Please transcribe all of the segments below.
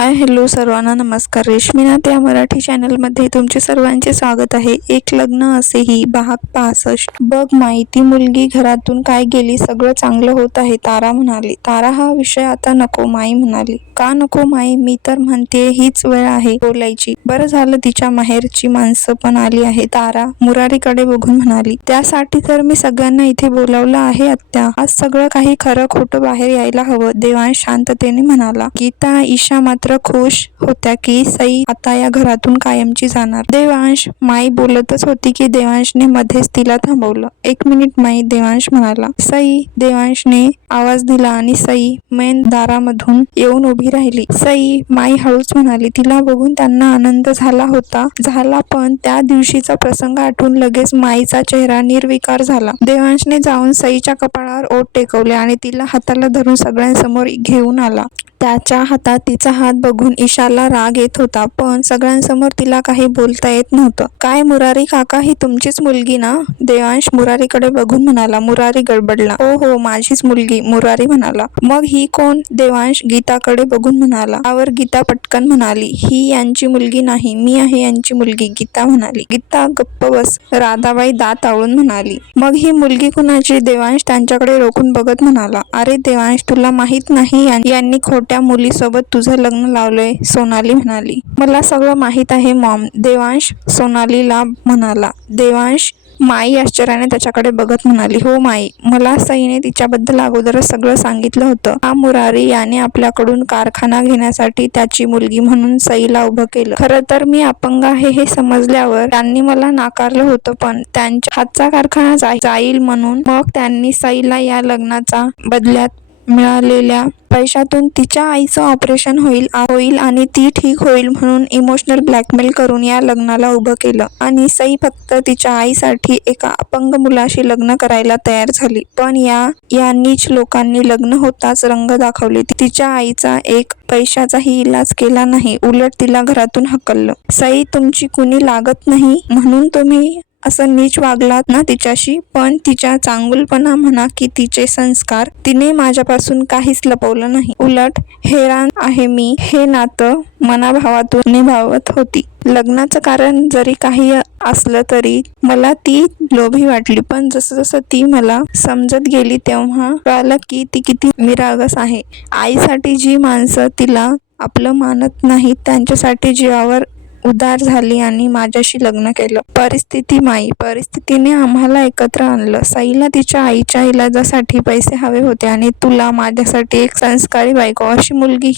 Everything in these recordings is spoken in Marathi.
हाय हॅलो सर्वांना नमस्कार. रेश्मी नाते या मराठी चॅनलमध्ये तुमचे सर्वांचे स्वागत आहे. एक लग्न असेही भाग 65. बघ माई, ती मुलगी घरातून काय गेली, सगळं चांगलं होत आहे, तारा म्हणाली. तारा, हा विषय आता नको, माई म्हणाली. का नको माई, मी तर म्हणते हीच वेळ आहे बोलायची. बरं झालं तिच्या माहेरची माणसं पण आली आहे, तारा मुरारीकडे बघून म्हणाली. त्यासाठी तर मी सगळ्यांना इथे बोलावलं आहे आत्या. आज सगळं काही खरं खोटं बाहेर यायला हवं, देवांश शांततेने म्हणाला. गीता, ईशा मात्र खुश होत्या की सई आता या घरातून कायमची जाणार. देवांश, माई बोलतच होती की देवांशने मध्येच तिला थांबवलं. एक मिनिट माई, देवांश म्हणाला. सई, देवांशने आवाज दिला आणि सई मेन दारामधून येऊन उभी राहिली. सई, माई हळूच म्हणाली. तिला बघून त्यांना आनंद झाला पण त्या दिवशीचा प्रसंग आठवून लगेच माईचा चेहरा निर्विकार झाला. देवांशने जाऊन सईच्या कपाळावर ओठ टेकवले आणि तिला हाताला धरून सगळ्यांसमोर घेऊन आला. त्याच्या हातात तिचा हात बघून ईशाला राग येत होता, पण सगळ्यांसमोर तिला काही बोलता येत नव्हतं. काय मुरारी काका, ही तुमचीच मुलगी ना? देवांश मुरारीकडे बघून म्हणाला. मुरारी गडबडला. हो हो, माझीच मुलगी, मुरारी म्हणाला. मग ही कोण? देवांश गीताकडे बघून म्हणाला. त्यावर गीता पटकन म्हणाली. ही यांची मुलगी नाही, मी आहे यांची मुलगी, गीता म्हणाली. गीता, गप्प बस, राधाबाई दात आवळून म्हणाली. मग ही मुलगी कुणाची? देवांश त्यांच्याकडे रोखून बघत म्हणाला. अरे देवांश, तुला माहित नाही यांनी खोट्या मुलीसोबत तुझं लग्न लावलंय, सोनाली म्हणाली. मला सगळं माहित आहे मॉम, देवांश सोनालीला म्हणाला. देवांश, माई आश्चर्याने त्याच्याकडे बघत म्हणाली. हो माई, मला सईने तिच्याबद्दल अगोदरच सगळं सांगितलं होतं. हा मुरारी याने आपल्याकडून कारखाना घेण्यासाठी त्याची मुलगी म्हणून सईला उभं केलं. खरं तर मी अपंग आहे हे समजल्यावर त्यांनी मला नाकारलं होतं, पण त्यांच्या हातचा कारखाना जाईल म्हणून मग त्यांनी सईला या लग्नाचा बदल्यात मिळालेल्या पैशातून तिच्या आईचं ऑपरेशन होईल आणि ती ठीक होईल म्हणून इमोशनल ब्लॅकमेल करून या लग्नाला उभं केलं. आणि सई फक्त तिच्या आईसाठी एका अपंग मुलाशी लग्न करायला तयार झाली. पण या नीच लोकांनी लग्न होताच रंग दाखवले. तिच्या आईचा एक पैशाचाही इलाज केला नाही, उलट तिला घरातून हकललं. सई तुमची कुणी लागत नाही म्हणून तुम्ही असं नीच वागलात ना तिच्याशी, पण तिच्या चांगुलपणा म्हणा की तिचे संस्कार, तिने माझ्यापासून काहीच लपवलं नाही. उलट हैराण आहे मी, हे नातं मनाभावातून निभावत होती. लग्नाचं कारण जरी काही असलं तरी मला ती लोभी वाटली, पण जसं ती मला समजत गेली तेव्हा कळालं की ती किती निरागस आहे. आईसाठी जी माणसं तिला आपलं मानत नाहीत त्यांच्यासाठी जीवावर उदार झाली आणि माझ्याशी लग्न केलं. परिस्थिती माई, परिस्थितीने आम्हाला एकत्र आणलं. सईला तिच्या आईच्या इलाजासाठी पैसे हवे होते आणि तुला माझ्यासाठी एक संस्कारी बायको, अशी मुलगी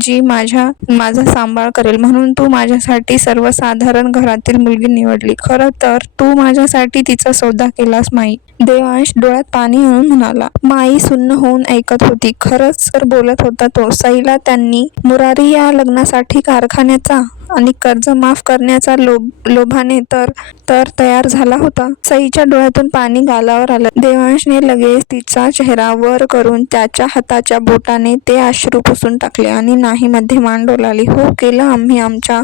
जी माझा सांभाळ करेल म्हणून तू माझ्यासाठी सर्वसाधारण घरातील मुलगी निवडली. खरं तर तू माझ्यासाठी तिचा सौदा केलास माई. देवांश डोळ्यात पाणी आणून म्हणाला. माई सुन्न होऊन ऐकत होती. खरंच तर बोलत होता तो. सईला त्यांनी मुरारी या लग्नासाठी कारखान्याचा आणि कर्ज माफ करण्याचा लोभाने तर तयार झाला होता. सईच्या डोळ्यातून पाणी गालावर आलं. देवांशने लगेच तिचा चेहरा वर करून त्याच्या हाताच्या बोटाने ते अश्रू पुसून टाकले आणि नाही मध्ये मान डोलावली. हो, केलं आम्ही आमच्या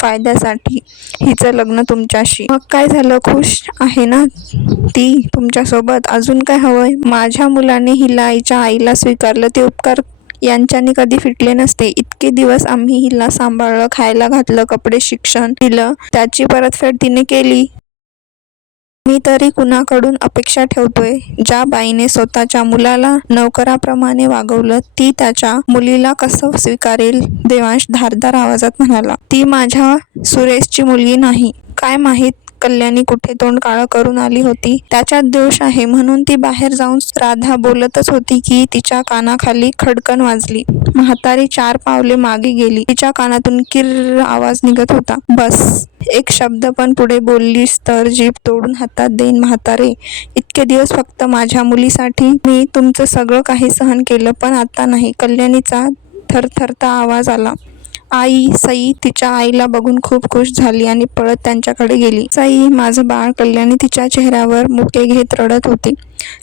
फायद्यासाठी हिचं लग्न तुमच्याशी. मग काय झालं, खुश आहे ना ती तुमच्यासोबत? अजून काय हवंय? माझ्या मुलाने हिला हिच्या आईला स्वीकारलं, ते उपकार यांच्यानी कधी फिटले नसते. इतके दिवस आम्ही हिला सांभाळलं, खायला घातलं, कपडे, शिक्षण दिलं, त्याची परतफेड तिने केली. मी तरी कुणाकडून अपेक्षा ठेवतोय? ज्या बाईने स्वतःच्या मुलाला नोकराप्रमाणे वागवलं, ती त्याच्या मुलीला कसं स्वीकारेल? देवांश धारदार आवाजात म्हणाला. ती माझ्या सुरेशची मुलगी नाही. काय माहीत कल्याणी कुठे तोंड काळं करून आली होती. त्याच्यात दोष आहे म्हणून ती बाहेर जाऊन राधा बोलतच होती की तिच्या कानाखाली खडकन वाजली. म्हातारी 4 पावले मागे गेली. तिच्या कानातून किर्र आवाज निघत होता. बस, एक शब्द पण पुढे बोललीस तर जीभ तोडून हातात देईन म्हातारे. इतके दिवस फक्त माझ्या मुलीसाठी मी तुमचं सगळं काही सहन केलं, पण आता नाही. कल्याणीचा थरथरता आवाज आला. आई, सई तिच्या आईला बघून खूप खुश झाली आणि पळत त्यांच्याकडे गेली. सई, माझं बाळ. कल्याणी तिच्या चेहऱ्यावर मुके घेत रडत होती.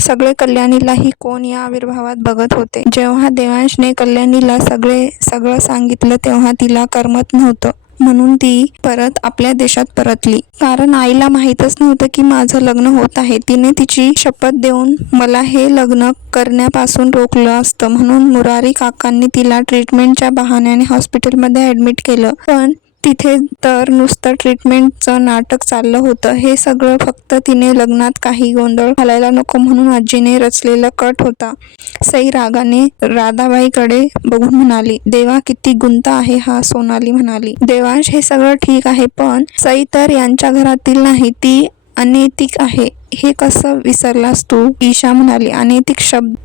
सगळे कल्याणीलाही कोण या आविर्भावात बघत होते. जेव्हा देवांशने कल्याणीला सगळं सांगितलं तेव्हा तिला करमत नव्हतं. म्हणून ती परत आपल्या देशात परतली. कारण आईला माहीतच नव्हतं की माझं लग्न होत आहे. तिने तिची शपथ देऊन मला हे लग्न करण्यापासून रोखलं असतं. म्हणून मुरारी काकांनी तिला ट्रीटमेंटच्या बहाण्याने हॉस्पिटलमध्ये ॲडमिट केलं. पण तिथे तर नुसतं ट्रीटमेंटचं नाटक चाललं होतं. हे सगळं फक्त तिने लग्नात काही गोंधळ घालायला नको म्हणून आजीने रचलेला कट होता. सई रागाने राधाबाईकडे बघून म्हणाली, देवा किती गुंत आहे हा. सोनाली म्हणाली, देवांश हे सगळं ठीक आहे, पण सई तर यांच्या घरातील नाही, ती अनैतिक आहे. हे कसं विसरलास तू? ईशा म्हणाली. अनैतिक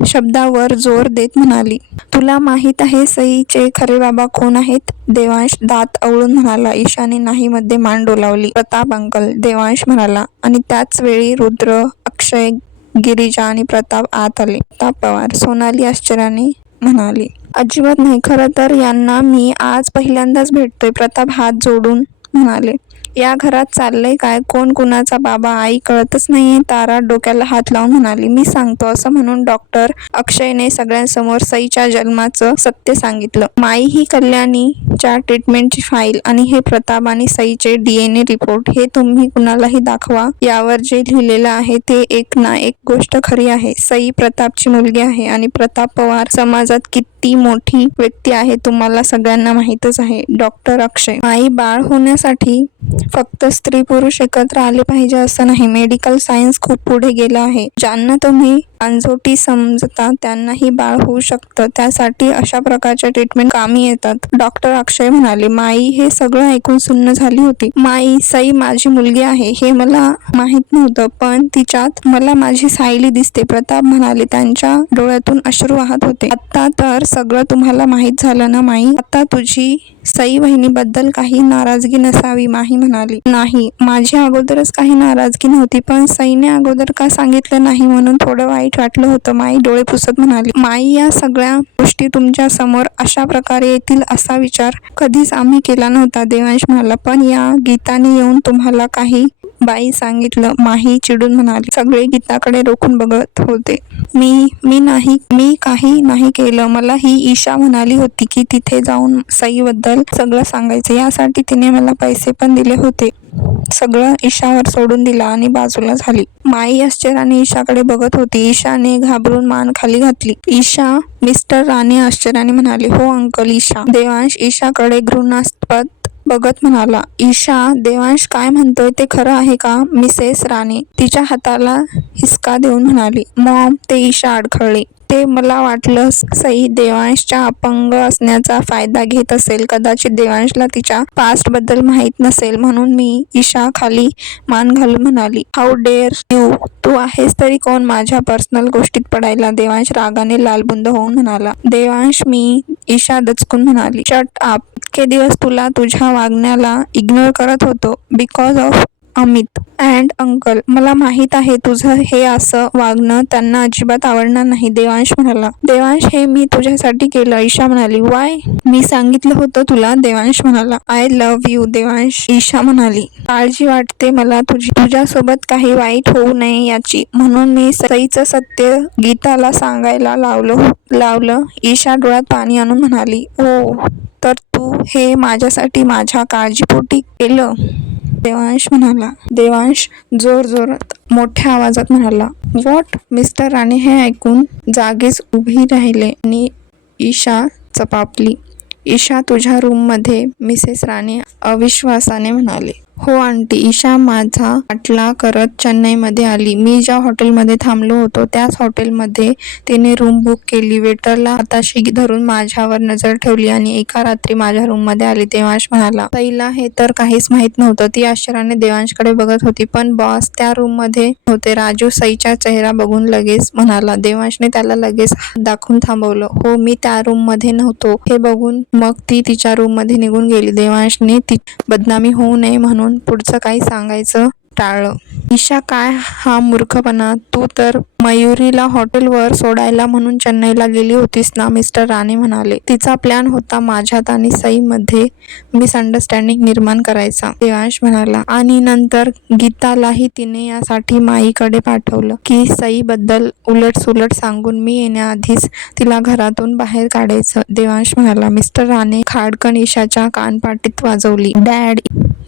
शब्दावर जोर देत म्हणाली, तुला माहीत आहे सईचे खरे बाबा कोण आहेत? देवांश दात आवळून म्हणाला. ईशाने नाही मध्ये मान डोलावली. प्रताप अंकल, देवांश म्हणाला. आणि त्याच वेळी रुद्र, अक्षय, गिरिजा आणि प्रताप आत आले. प्रताप पवार, सोनाली आश्चर्याने म्हणाली. अजिबात नाही, खरं तर यांना मी आज पहिल्यांदाच भेटतोय. प्रताप हात जोडून म्हणाले. या घरात चाललंय काय? कोण कुणाचा बाबा आई कळतच नाहीये. तारा डोक्याला हात लावून म्हणाली, मी सांगतो. असं म्हणून डॉक्टर अक्षयने सगळ्यांसमोर सईच्या जन्माचं सत्य सांगितलं. माई ही कल्याणीच्या ट्रीटमेंटची फाईल आणि हे प्रताप आणि सईचे DNA रिपोर्ट. हे तुम्ही कुणालाही दाखवा. यावर जे लिहिलेलं आहे ते एक ना एक गोष्ट खरी आहे. सई प्रतापची मुलगी आहे आणि प्रताप पवार समाजात किती मोठी व्यक्ती आहे तुम्हाला सगळ्यांना माहीतच आहे. डॉक्टर अक्षय, माई बाळ होण्यासाठी फक्त स्त्री पुरुष एकत्र आले पाहिजे असं नाही. मेडिकल सायन्स खूप पुढे गेलं आहे. ज्यांना तुम्ही अनझोटी समजता त्यांनाही बाळ होऊ शकतं. त्यासाठी अशा प्रकारच्या ट्रीटमेंट कामी येतात. डॉक्टर अक्षय म्हणाले. माई हे सगळं ऐकून सुन्न झाली होती. माई, सई माझी मुलगी आहे हे मला माहीत नव्हतं, पण तिच्यात मला माझी सायली दिसते. प्रताप म्हणाले. त्यांच्या डोळ्यातून अश्रू वाहत होते. आता तर सगळं तुम्हाला माहीत झालं ना माई? आता तुझी सई बहिणीबद्दल काही नाराजगी नसावी. माही म्हणाली. नाही, माझी अगोदरच काही नाराजगी नव्हती, पण सईने अगोदर का सांगितलं नाही म्हणून थोडं वाईट वाटलं होतं. माई डोळे पुसत म्हणाली. माई, या सगळ्या गोष्टी तुमच्या समोर अशा प्रकारे येतील असा विचार कधीच आम्ही केला नव्हता. देवांश म्हणाला. पण या गीताने येऊन तुम्हाला काही बाई सांगितलं? माही चिडून म्हणाली. सगळे गीताकडे रोखून बघत होते. मी काही नाही केलं. मला ही ईशा म्हणाली होती की तिथे जाऊन सईबद्दल सगळं सांगायचं. यासाठी तिने मला पैसे पण दिले होते. सगळं ईशावर सोडून दिला आणि बाजूला झाली. माई आश्चर्याने ईशाकडे बघत होती. ईशाने घाबरून मान खाली घातली. ईशा, मिस्टर राणे आश्चर्याने म्हणाले. हो अंकल. ईशा. देवांश ईशाकडे घृणास्पद बघत म्हणाला. ईशा, देवांश काय म्हणतोय ते खरं आहे का? मिसेस राणे तिच्या हाताला हिसका देऊन म्हणाली. मॉम, ते ईशा अडखळली. ते मला वाटलं सई देवांशच्या अपंग असण्याचा फायदा घेत असेल. कदाचित देवांशला तिच्या पास्ट बद्दल माहीत नसेल म्हणून मी. ईशा खाली मान घालून म्हणाली. How dare you? तू आहेस तरी कोण माझ्या पर्सनल गोष्टीत पडायला? देवांश रागाने लालबुंद होऊन म्हणाला. देवांश, मी. ईशा दचकून म्हणाली. Shut up. इतके दिवस तुला तुझ्या वागण्याला इग्नोर करत होतो because of Amit and uncle. मला माहीत आहे तुझं हे असं वागणं त्यांना अजिबात आवडणार नाही. देवांश म्हणाला. देवांश, हे मी तुझ्यासाठी केलं. ईशा म्हणाली. वाय? मी सांगितलं होतं तुला. देवांश म्हणाला. I love you. Devansh. Isha म्हणाली. काळजी वाटते मला तुझ्यासोबत काही वाईट होऊ नये याची, म्हणून मी सईचं सत्य गीताला सांगायला लावलं. ईशा डोळ्यात पाणी आणून म्हणाली. ओ, तर तू हे माझ्यासाठी माझ्या काळजीपोटी केलं? देवांश म्हणाला. देवांश जोरजोरात मोठ्या आवाजात म्हणाला. व्हॉट? मिस्टर राणे हे ऐकून जागीच उभी राहिले आणि ईशा चपापली. ईशा, तुझ्या रूममध्ये? मिसेस राणे अविश्वासाने म्हणाले. हो आंटी. ईशा माझा पाठलाग करत चेन्नईमध्ये आली. मी ज्या हॉटेलमध्ये थांबलो होतो त्याच हॉटेलमध्ये तिने रूम बुक केली. वेटरला हाताशी धरून माझ्यावर नजर ठेवली आणि एका रात्री माझ्या रूममध्ये आली. देवांश म्हणाला. सईला हे तर काहीच माहीत नव्हतं. ती आश्चर्याने देवांशकडे बघत होती. पण बॉस त्या रूममध्ये होते. राजू सईचा चेहरा बघून लगेच म्हणाला. देवांशने त्याला लगेच हात दाखवून थांबवलं. हो, मी त्या रूममध्ये नव्हतो. हे बघून मग ती तिच्या रूममध्ये निघून गेली. देवांशने ती बदनामी होऊ नये म्हणून पुढचं काही सांगायचं टाळलं. ईशा, काय हा मूर्खपणा? तू तर मयुरीला हॉटेलवर सोडायला म्हणून चेन्नईला गेली होतीस ना, मिस्टर राणे म्हणाले. तिचा प्लॅन होता माझ्यात आणि सईमध्ये मिसअंडरस्टँडिंग निर्माण करायचा, देवांश म्हणाला. आणि नंतर गीतालाही तिने यासाठी माईकडे पाठवलं की सईबद्दल उलटसुलट सांगून मी येण्याआधीच तिला घरातून बाहेर काढायचं, देवांश म्हणाला. मिस्टर राणे खाडकन ईशाच्या कानपाटीत वाजवली. डॅड.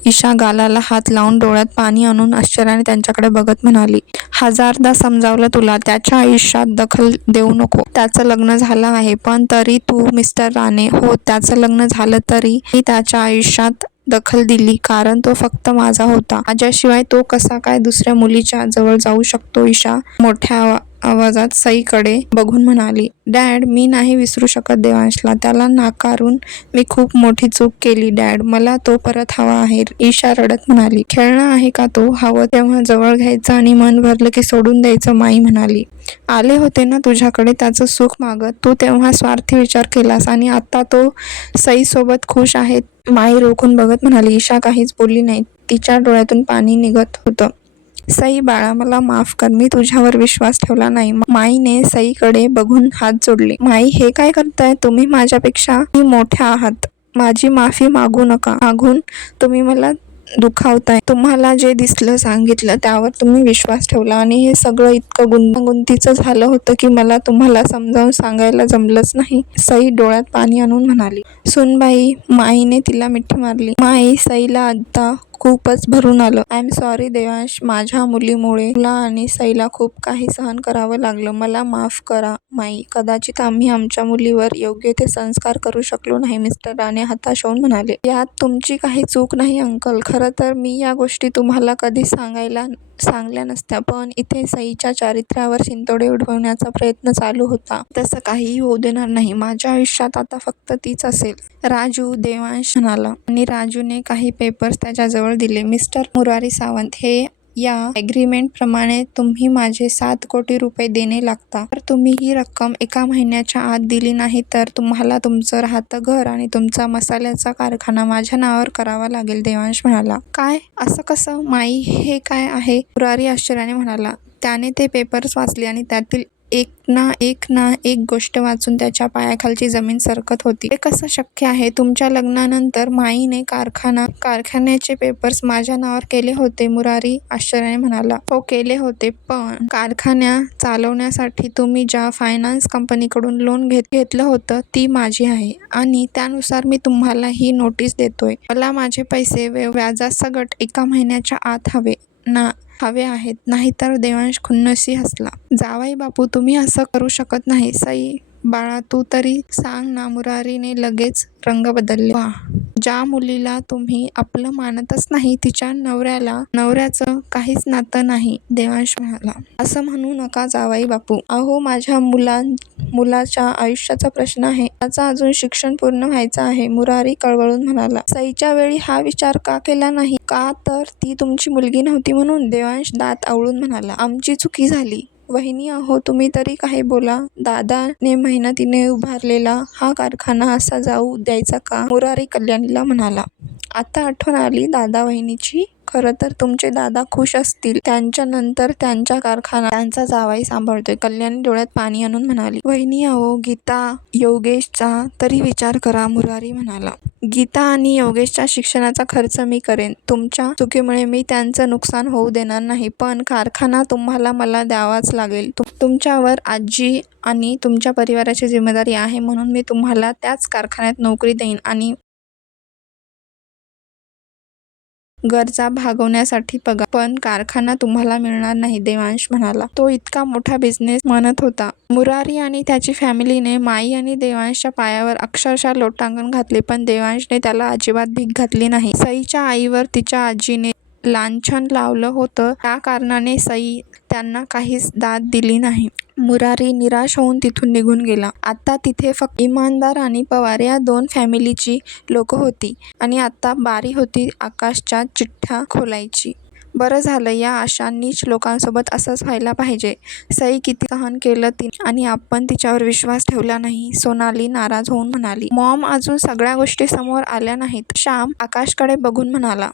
ईशा गालाला हात लावून डोळ्यात पाणी आणून आश्चर्याने त्यांच्याकडे बघत म्हणाली. हजारदा समजावलं तुला, त्याच्या आयुष्यात दखल देऊ नको. त्याचं लग्न झालं आहे पण तरी तू मिस्टर राणे. हो, त्याचं लग्न झालं तरी मी त्याच्या आयुष्यात दखल दिली कारण तो फक्त माझा होता. माझ्याशिवाय तो कसा काय दुसऱ्या मुलीच्या जवळ जाऊ शकतो? ईशा मोठ्या आवाजात सईकडे बघून म्हणाली. डॅड, मी नाही विसरू शकत देवांशला. त्याला नाकारून मी खूप मोठी चूक केली डॅड. मला तो परत हवा आहे, ईशा रडत म्हणाली. खेळणं आहे का तो? हवं तेव्हा जवळ घ्यायचं आणि मन भरलं की सोडून द्यायचं, माई म्हणाली. आले होते ना तुझ्याकडे त्याचं सुख मागत. तू तेव्हा स्वार्थी विचार केलास आणि आता तो सईसोबत खुश आहे, माई रोखून बघत म्हणाली. ईशा काहीच बोलली नाही. तिच्या डोळ्यातून पाणी निघत होतं. सई बाळा, मला माफ कर, मी तुझ्यावर विश्वास ठेवला नाही. माईने सईकडे बघून हात जोडले. माई, हे काय करताय तुम्ही? माझ्यापेक्षा मोठ्या आहात. माझी माफी मागू नका. मागून तुम्ही मला दुखावताय. तुम्हाला जे दिसलं सांगितलं त्यावर तुम्ही विश्वास ठेवला आणि हे सगळं इतकं गुंतागुंतीचं झालं होतं की मला तुम्हाला समजावून सांगायला जमलंच नाही, सई डोळ्यात पाणी आणून म्हणाली. सुनबाई, माईने तिला मिठी मारली. माई, सईला आता खूपच भरून आलं. आय एम सॉरी देवांश, माझ्या मुलीमुळे तुला आणि सईला खूप काही सहन करावं लागलं. मला माफ करा माई. कदाचित आम्ही आमच्या मुलीवर योग्य ते संस्कार करू शकलो नाही, मिस्टर राणे हताश होऊन म्हणाले. यात तुमची काही चूक नाही अंकल. खरं तर मी या गोष्टी तुम्हाला कधी सांगल्या नसत्या, पण इथे सईच्या चारित्र्यावर शिंतोडे उडवण्याचा प्रयत्न चालू होता. तसं काहीही होऊ देणार नाही. माझ्या आयुष्यात आता फक्त तीच असेल. राजू, देवांश म्हणाला आणि राजूने काही पेपर्स त्याच्याजवळ दिले. मिस्टर मुरारी सावंत, हे या ॲग्रीमेंट प्रमाणे तुम्ही माझे 7 कोटी रुपये देणे लागता. तर तुम्ही ही रक्कम 1 महिन्याच्या आत दिली नाही तर तुम्हाला तुमचं राहतं घर आणि तुमचा मसाल्याचा कारखाना माझ्या नावावर करावा लागेल, देवांश म्हणाला. काय? असं कसं? माई, हे काय आहे? मुरारी आश्चर्याने म्हणाला. त्याने ते पेपर्स वाचले आणि त्यातील एक ना एक गोष्ट वाचून त्याच्या पायाखालची जमीन सरकत होती. हे कसं शक्य आहे? तुमच्या लग्नानंतर माईने कारखान्याचे पेपर्स माझ्या नावावर केले होते, मुरारी आश्चर्याने म्हणाला. हो, केले होते, पण कारखाना चालवण्यासाठी तुम्ही ज्या फायनान्स कंपनीकडून लोन घेतलं होतं ती माझी आहे आणि त्यानुसार मी तुम्हाला ही नोटीस देतोय. मला माझे पैसे व्याजासकट 1 महिन्याच्या आत हवे आहेत, नाहीतर. देवांश खुन्नसी हसला. जावई बापू, तुम्ही असं करू शकत नाही. सई बाळा, तू तरी सांग ना. मुरारीने लगेच रंग बदलले. वा, ज्या मुलीला तुम्ही आपलं मानतच नाही तिच्या नवऱ्याचं काहीच नातं नाही, देवांश म्हणाला. असं म्हणू नका जावई बापू. अहो, माझ्या मुलाच्या आयुष्याचा प्रश्न आहे. त्याचं अजून शिक्षण पूर्ण व्हायचं आहे, मुरारी कळवळून म्हणाला. सईच्या वेळी हा विचार का केला नाही? का तर ती तुमची मुलगी नव्हती म्हणून, देवांश दात आवळून म्हणाला. आमची चुकी झाली वहिनी. अहो, तुम्ही तरी काही बोला. दादाने मेहनतीने उभारलेला हा कारखाना असा जाऊ द्यायचा का? मुरारी कल्याणीला म्हणाला. आता आठवण आली दादा वहिनीची. खरं तर तुमचे दादा खुश असतील. त्यांच्यानंतर त्यांचा कारखाना त्यांचा जावई सांभाळतोय, कल्याणी डोळ्यात पाणी आणून म्हणाली. वहिनी, अहो, गीता योगेशचा तरी विचार करा, मुरारी म्हणाला. गीता आणि योगेशच्या शिक्षणाचा खर्च मी करेन. तुमच्या चुकीमुळे मी त्यांचं नुकसान होऊ देणार नाही, पण कारखाना तुम्हाला मला द्यावाच लागेल. तुमच्यावर आजी आणि तुमच्या परिवाराची जिम्मेदारी आहे म्हणून मी तुम्हाला त्याच कारखान्यात नोकरी देईन आणि गरजा भागवण्यासाठी पगार, पण कारखाना तुम्हाला मिळणार नाही, देवांश म्हणाला. तो इतका मोठा बिझनेस म्हणत होता. मुरारी आणि त्याची फॅमिलीने माई आणि देवांशच्या पायावर अक्षरशः लोटांगण घातले, पण देवांशने त्याला अजिबात भीक घातली नाही. सईच्या आईवर तिच्या आजीने लांछन लावलं होतं, त्या कारणाने सई त्यांना काहीच दाद दिली नाही. मुरारी निराश होऊन तिथून निघून गेला. आता तिथे फक्त इमानदार आणि पवार या 2 फॅमिलीची लोकं होती आणि आता बारी होती आकाशच्या चिठ्ठ्या खोलायची. बरं झालं, या अशा नीच लोकांसोबत असंच व्हायला पाहिजे. सई किती सहन केलं तिने आणि आपण तिच्यावर विश्वास ठेवला नाही. सोनाली नाराज होऊन म्हणाली. मॉम, अजून सगळ्या गोष्टी समोर आल्या नाहीत. श्याम आकाशकडे बघून म्हणाला.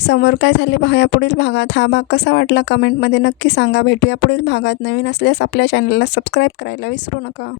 समोर काय झाले पाहूया पुढील भागात. हा भाग कसा वाटला कमेंटमध्ये नक्की सांगा. भेटूया पुढील भागात. नवीन असल्यास आपल्या चॅनलला सबस्क्राईब करायला विसरू नका.